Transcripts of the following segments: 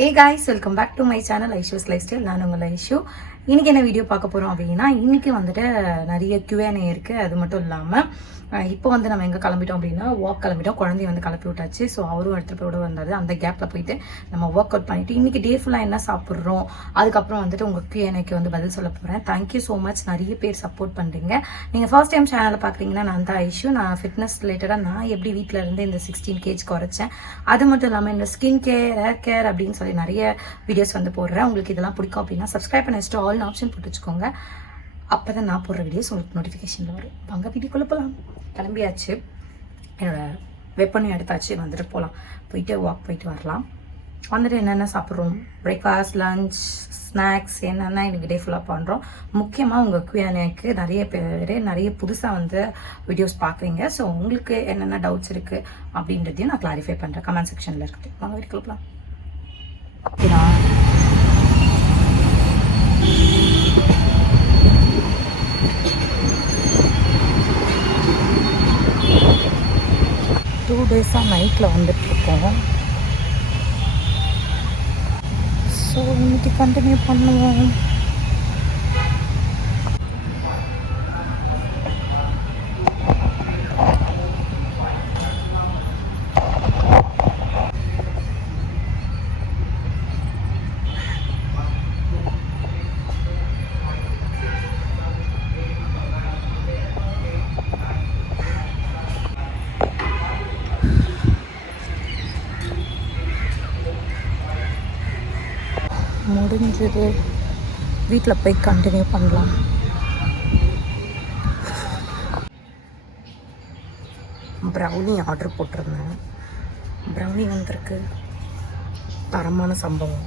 Hey guys, welcome back to my channel Aishu's Lifestyle. நான் உங்கள் ஐஷு. இன்றைக்கி என்ன வீடியோ பார்க்க போகிறோம் அப்படின்னா, இன்றைக்கி வந்துட்டு நிறைய Q&A இருக்குது. அது மட்டும் இல்லாமல் இப்போ வந்து நம்ம எங்கே கிளம்பிட்டோம் அப்படின்னா வாக் கிளம்பிட்டோம். குழந்தைய வந்து கிளப்பி விட்டாச்சு. ஸோ அவரும் எடுத்துகிட்டு போய் வந்தார். அந்த கேப்பில் போயிட்டு நம்ம ஒர்க் அவுட் பண்ணிவிட்டு இன்றைக்கி டே ஃபுல்லாக என்ன சாப்பிட்றோம், அதுக்கப்புறம் வந்துட்டு உங்கள் Q&Aக்கு வந்து பதில் சொல்ல போகிறேன். தேங்க்யூ ஸோ மச், நிறைய பேர் சப்போர்ட் பண்ணுறீங்க. நீங்கள் ஃபர்ஸ்ட் டைம் சேனலை பார்க்குறீங்கன்னா நான் தான் ஐஷு. நான் ஃபிட்னஸ் ரிலேட்டடாக நான் எப்படி வீட்டில் இருந்து இந்த 16 kg குறைச்சேன், அது மட்டும் இல்லாமல் இந்த ஸ்கின் கேர், ஹேர் கேர் அப்படின்னு சொல்லி நிறைய வீடியோஸ் வந்து போடுறேன். உங்களுக்கு இதெல்லாம் பிடிக்கும் அப்படின்னா சப்ஸ்கிரைப் பண்ணி வச்சுட்டு ஆல் ஆப்ஷன் போட்டு வச்சுக்கோங்க. அப்போ தான் நான் போடுற வீடியோஸ் உங்களுக்கு நோட்டிஃபிகேஷனில் வரும். வாங்க வீடியோக்குள்ளே போகலாம். கிளம்பியாச்சு, என்னோடய வெப்பனையும் எடுத்தாச்சு. வந்துட்டு போகலாம், போயிட்டு வாக் போயிட்டு வரலாம். வந்துட்டு என்னென்ன சாப்பிட்றோம், பிரேக்ஃபாஸ்ட், லன்ச், ஸ்நாக்ஸ் என்னென்ன இன்றைக்கி டே ஃபுல்லாக பண்ணுறோம். முக்கியமாக உங்கள் Q&Aக்கு நிறைய பேர் நிறைய புதுசாக வந்து வீடியோஸ் பார்க்குறீங்க. ஸோ உங்களுக்கு என்னென்ன டவுட்ஸ் இருக்குது அப்படின்றதையும் நான் கிளாரிஃபை பண்ணுறேன். கமெண்ட் செக்ஷனில் இருக்குது. வாங்க வீட்டுக்குள்ளே போகலாம். ஓகேண்ணா, 2 days நைட்டில் வந்துட்டுருக்கோம். ஸோ இன்னைக்கு கண்டினியூ பண்ணுவோம். முடிஞ்சது, வீட்டில் போய் கண்டினியூ பண்ணலாம். ப்ரௌனி ஆர்டர் போட்டிருந்தேன். ப்ரௌனி வந்திருக்கு. தரமான சம்பவம்.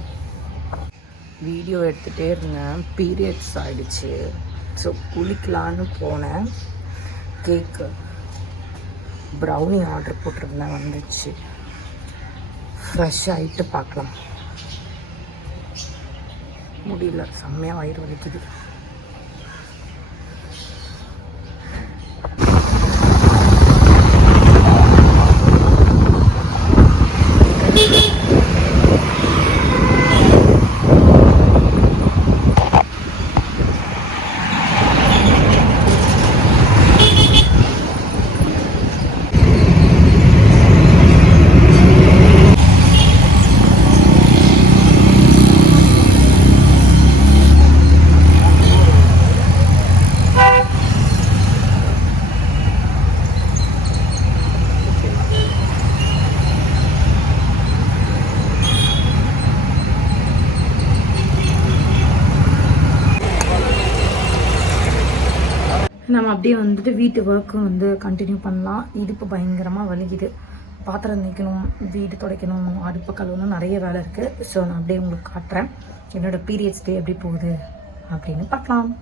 வீடியோ எடுத்துகிட்டே இருந்தேன், பீரியட்ஸ் ஆகிடுச்சு. ஸோ குளிக்கலான்னு போனேன். கேக்கு ப்ரௌனி ஆர்டர் போட்டிருந்தேன், வந்துச்சு. ஃப்ரெஷ் ஆகிட்டு பார்க்கலாம். முடியல, செம்மையாக வயிறு வலிக்குது. நம்ம அப்படியே வந்துட்டு வீட்டு ஒர்க்கும் வந்து கண்டினியூ பண்ணலாம். இடுப்பு பயங்கரமாக வலிக்குது. பாத்திரம் தேய்க்கணும், வீடு துடைக்கணும், அடுப்பு கழுவணும், நிறைய வேலை இருக்குது. ஸோ நான் அப்படியே உங்களுக்கு காட்டுறேன் என்னோடய பீரியட்ஸ் டே எப்படி போகுது அப்படின்னு பார்க்கலாம்.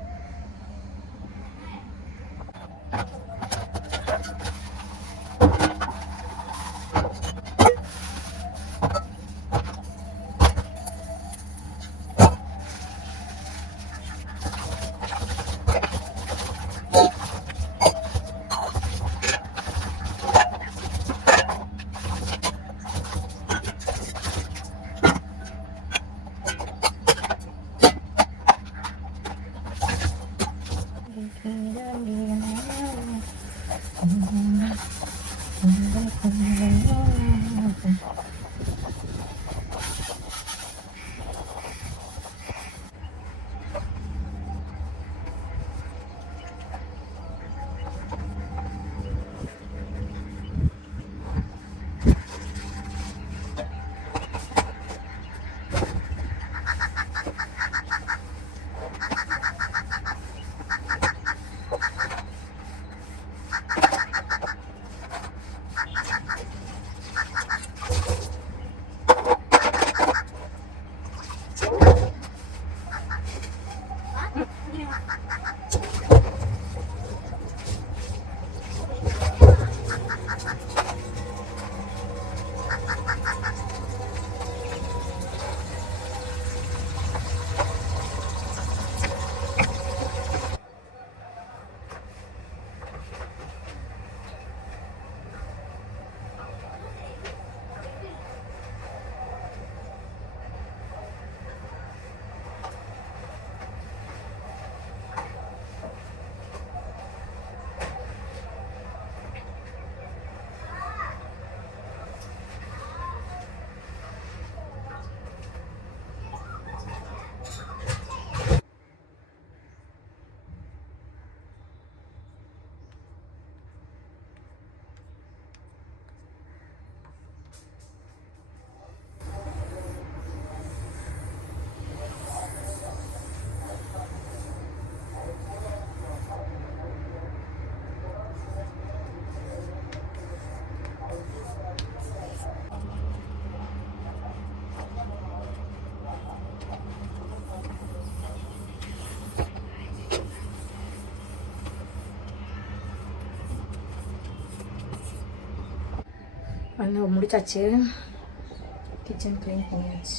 வந்து முடிச்சாச்சு. கிச்சன் க்ளீன் பண்ணியாச்சு.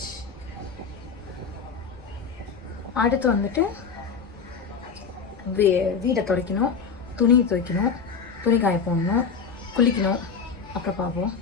அடுத்து வந்துட்டு வீடை துடைக்கணும், துணி துவைக்கணும், துணி காய போடணும், குளிக்கணும். அப்புறம் பார்ப்போம்.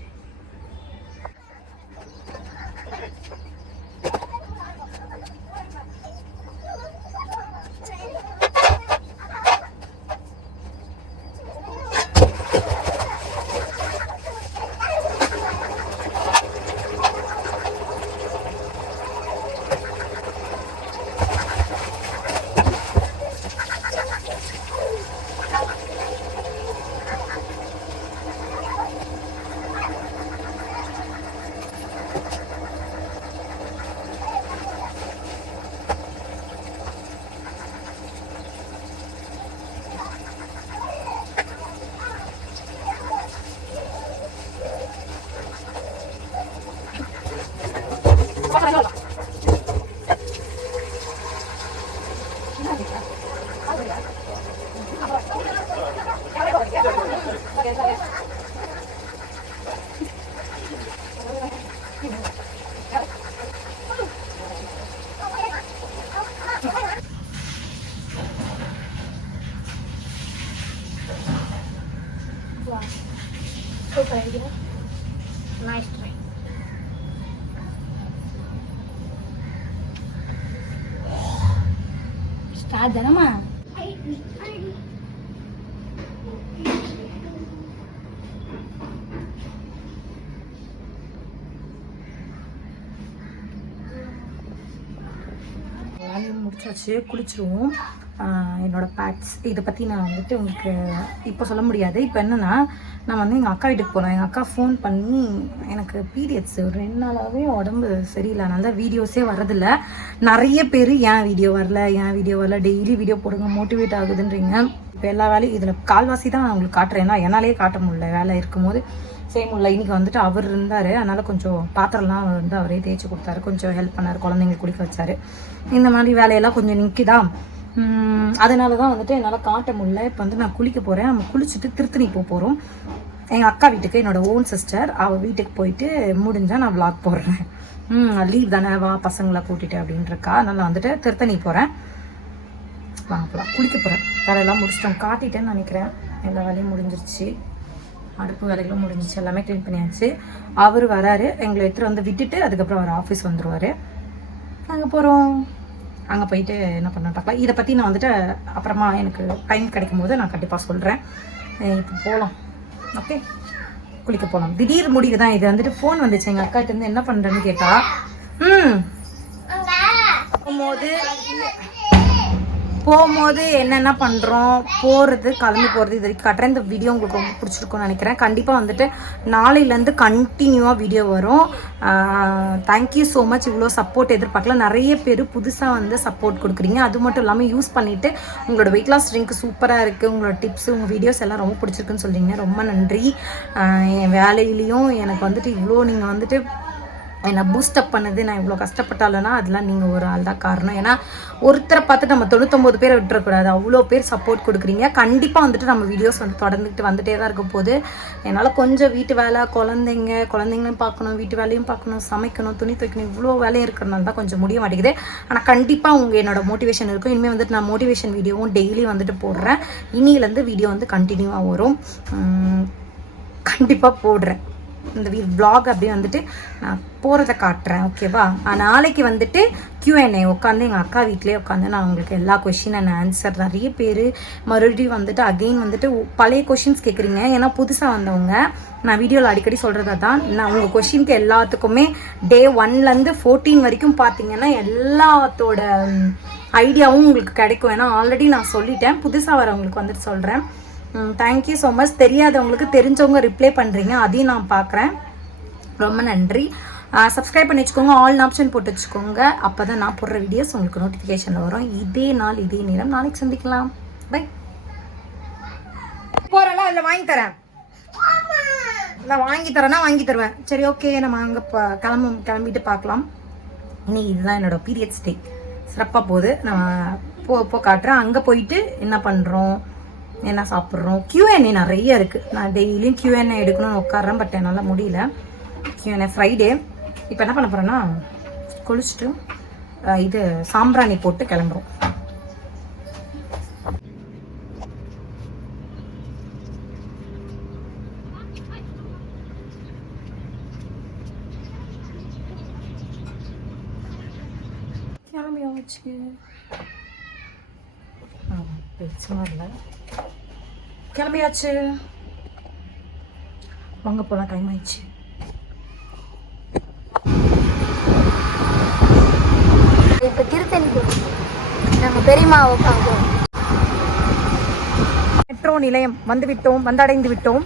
Super idea. Nice try. Start the nama. முடிச்சாச்சு, குளிச்சிருவோம். என்னோட பேட்ஸ் இதை பற்றி நான் வந்துட்டு உங்களுக்கு இப்போ சொல்ல முடியாது. இப்போ என்னென்னா, நான் வந்து எங்கள் அக்கா வீட்டுக்கு போகிறேன். எங்கள் அக்கா ஃபோன் பண்ணி எனக்கு பீரியட்ஸ் ஒரு 2 நாளாகவே உடம்பு சரியில்லை, அதனால தான் வீடியோஸே வரதில்லை. நிறைய பேர் ஏன் வீடியோ வரல டெய்லி வீடியோ போடுங்க மோட்டிவேட் ஆகுதுன்றீங்க. இப்போ எல்லா வேலையும் இதில் கால்வாசி தான் நான் உங்களுக்கு காட்டுறேன். ஏன்னா என்னாலே காட்ட முடியல, வேலை இருக்கும்போது செய்ய முடியல. இன்றைக்கி வந்துட்டு அவர் இருந்தார், அதனால் கொஞ்சம் பாத்திரம்லாம் வந்து அவரே தேய்ச்சி கொடுத்தாரு, கொஞ்சம் ஹெல்ப் பண்ணார், குழந்தைங்களுக்கு குளிக்க வச்சார். இந்த மாதிரி வேலையெல்லாம் கொஞ்சம் நிற்கிதா, அதனால தான் வந்துட்டு என்னால் காட்ட முடியல. இப்போ வந்து நான் குளிக்க போகிறேன். நம்ம குளிச்சுட்டு திருத்தணி போகிறோம் எங்கள் அக்கா வீட்டுக்கு. என்னோடய ஓன் சிஸ்டர், அவள் வீட்டுக்கு போயிட்டு முடிஞ்சால் நான் விளாக் போடுறேன். லீவ் தானே, வா பசங்களை கூட்டிகிட்டு அப்படின்றக்கா. அதனால் வந்துட்டு திருத்தணி போகிறேன். வாங்கலாம், குளிக்க போகிறேன். வேலையெல்லாம் முடிச்சிட்டோம், காட்டிட்டேன்னு நினைக்கிறேன். எல்லா வேலையும் முடிஞ்சிருச்சு, அடுப்பு வேலைகளும் முடிஞ்சிச்சு, எல்லாமே க்ளீன் பண்ணியாச்சு. அவர் வராரு, எங்களை எடுத்துகிட்டு வந்து விட்டுட்டு அதுக்கப்புறம் அவர் ஆஃபீஸ் வந்துடுவார். நாங்கள் போகிறோம். அங்கே போயிட்டு என்ன பண்ண பார்க்கலாம். இதை பற்றி நான் வந்துட்டு அப்புறமா எனக்கு டைம் கிடைக்கும் போது நான் கண்டிப்பாக சொல்கிறேன். இப்போ போகலாம். ஓகே, குளிக்க போகலாம். திடீர் முடிவு தான் இது. வந்துட்டு ஃபோன் வந்துச்சு எங்கள் அக்காட்டேருந்து, என்ன பண்ணுறேன்னு கேட்டால் போகும்போது என்னென்ன பண்ணுறோம், போகிறது கிளம்பி போகிறது, இது வரைக்கும் கட்டுறேன். இந்த வீடியோ உங்களுக்கு ரொம்ப பிடிச்சிருக்கும்னு நினைக்கிறேன். கண்டிப்பாக வந்துட்டு நாளையிலேருந்து கண்டினியூவாக வீடியோ வரும். Thank you so much. இவ்வளோ சப்போர்ட் எதிர்பார்க்கல. நிறைய பேர் புதுசாக வந்து சப்போர்ட் கொடுக்குறீங்க. அது மட்டும் இல்லாமல் யூஸ் பண்ணிவிட்டு உங்களோட வெயிட் லாஸ் ட்ரிங்க் சூப்பராக இருக்குது, உங்களோட டிப்ஸ், உங்கள் வீடியோஸ் எல்லாம் ரொம்ப பிடிச்சிருக்குன்னு சொல்கிறீங்க. ரொம்ப நன்றி. என் வேலையிலையும் எனக்கு வந்துட்டு இவ்வளோ நீங்கள் வந்துட்டு என்னை பூஸ்டப் பண்ணது, நான் இவ்வளோ கஷ்டப்பட்டாலும்னா அதெல்லாம் நீங்கள் ஒரு ஆள் தான் காரணம். ஏன்னா ஒருத்தரை பார்த்து நம்ம 99 பேரை விட்டுறக்கூடாது. அவ்வளோ பேர் சப்போர்ட் கொடுக்குறீங்க. கண்டிப்பாக வந்துட்டு நம்ம வீடியோஸ் வந்து தொடர்ந்துட்டு வந்துகிட்டே தான் இருக்க போது. என்னால் கொஞ்சம் வீட்டு வேலை, குழந்தைங்களையும் பார்க்கணும், வீட்டு வேலையும் பார்க்கணும், சமைக்கணும், துணி துவைக்கணும், இவ்வளோ வேலையும் இருக்கிறனால தான் கொஞ்சம் முடிய மாட்டேங்குது. ஆனால் கண்டிப்பாக உங்கள் என்னோட மோட்டிவேஷன் இருக்கும். இனிமேல் வந்துட்டு நான் மோட்டிவேஷன் வீடியோவும் டெய்லி வந்துட்டு போடுறேன். இன்னிலேருந்து வீடியோ வந்து கண்டினியூவாக வரும், கண்டிப்பாக போடுறேன். இந்த vlog அப்படியே வந்துட்டு நான் போகிறத காட்டுறேன். ஓகேவா? நாளைக்கு வந்துட்டு Q&A உட்காந்து எங்கள் அக்கா வீட்டிலே உட்காந்து நான் உங்களுக்கு எல்லா கொஷின் அண்ட் ஆன்சர். நிறைய பேர் மறுபடியும் வந்துட்டு அகெயின் வந்துட்டு பழைய கொஷின்ஸ் கேட்குறீங்க. ஏன்னா புதுசாக வந்தவங்க, நான் வீடியோவில் அடிக்கடி சொல்கிறதா தான், நான் உங்கள் கொஷினுக்கு எல்லாத்துக்குமே Day 1லேருந்து 14 வரைக்கும் பார்த்தீங்கன்னா எல்லாத்தோட ஐடியாவும் உங்களுக்கு கிடைக்கும். ஏன்னா ஆல்ரெடி நான் சொல்லிட்டேன், புதுசாக வரவங்களுக்கு வந்துட்டு சொல்கிறேன். Thank you so much. தெரியாதவங்களுக்கு தெரிஞ்சவங்க ரிப்ளை பண்ணுறீங்க, அதையும் நான் பார்க்குறேன். ரொம்ப நன்றி. சப்ஸ்கிரைப் பண்ணி வச்சுக்கோங்க, ஆல் ஆப்ஷன் போட்டு வச்சுக்கோங்க. அப்போ தான் நான் போடுற வீடியோஸ் உங்களுக்கு நோட்டிஃபிகேஷனில் வரும். இதே நாள் இதே நேரம் நாளைக்கு சந்திக்கலாம். பை. போகிறல அதில் வாங்கி தரேன், நான் வாங்கி தரேன்னா வாங்கி தருவேன். சரி, ஓகே, நம்ம அங்கே கிளம்பிட்டு பார்க்கலாம். இன்னைக்கு இதுதான் என்னோடய பீரியட்ஸ் டே. சிறப்பாக போகுது. நான் போ காட்டுறேன். அங்கே போயிட்டு என்ன பண்ணுறோம், என்ன சாப்பிட்றோம். Q&A நிறைய இருக்குது. நான் டெய்லியும் Q&A எடுக்கணும்னு உட்காடுறேன். பட் என்னால் முடியல. Q&A Friday. இப்போ என்ன பண்ண போகிறேன்னா குளிச்சுட்டு இது சாம்பிராணி போட்டு கிளம்புறோம். கிளம்பியாச்சு. பேச்சுமா இல்லை. கிளம்பியாச்சு. வாங்க போகலாம். டைம் ஆயிடுச்சு. இப்போ திருத்தணி நாங்கள் பெரியம்மாவை பார்க்குறோம். மெட்ரோ நிலையம் வந்துவிட்டோம். வந்தடைந்து விட்டோம்.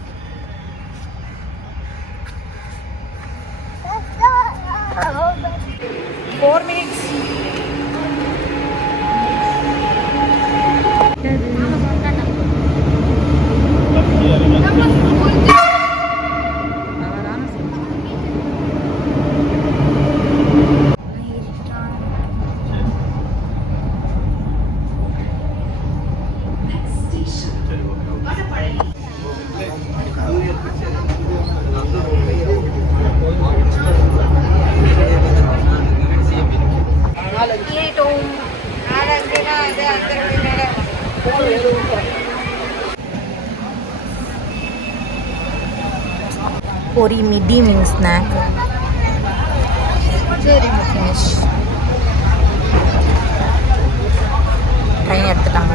பொரி மிடி மீன் ஸ்நாக். ட்ரெயின் எடுத்துட்டாங்க.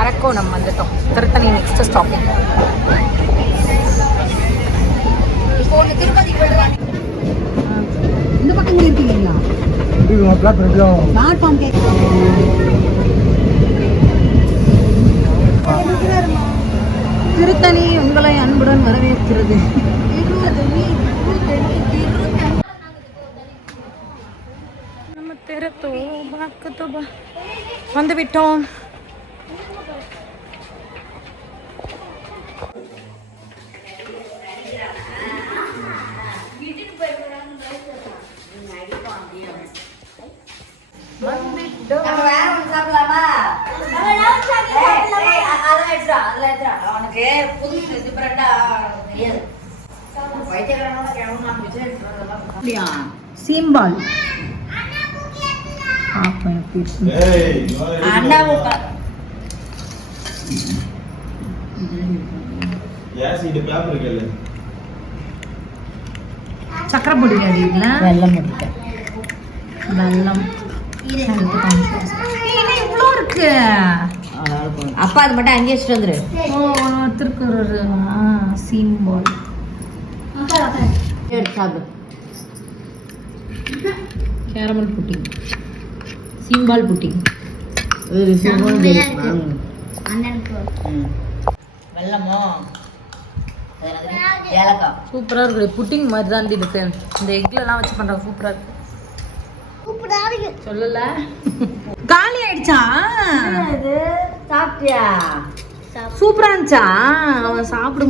அரக்கோணம் வந்துட்டோம். Tiruttani next stopping. இப்போ ஒன்று திருப்பதி போயிடுவாங்க. இந்த பக்கம் இருக்கீங்களா? பிளாட்ஃபார்ம் திருத்தணி உங்களை அன்புடன் வரவேற்கிறது. நம்ம தெருத்தோ வந்து விட்டோம். சீம்பால் சக்கரை பொடி வெல்லம் வெல்லம் இவ்வளோ இருக்கு. அப்பா அது மட்டும் அங்கேயே வச்சுட்டு வந்துரு. திருக்குறள் சீம்பால் சாப்பிடு. கேரமல் புட்டிங், சீம்பால் புட்டிங், வெல்லமோ ஏலக்காய். சூப்பராக இருக்குது. புட்டிங் மாதிரி தான் இருக்கு. இந்த எக்லெல்லாம் வச்சு பண்ணுறாங்க. சூப்பராக இருக்கு. சொல்லல காலி ஆயிடுச்சா? சாப்பிட்டியா? சூப்பரா இருந்துச்சா? அவன் சாப்பிடும்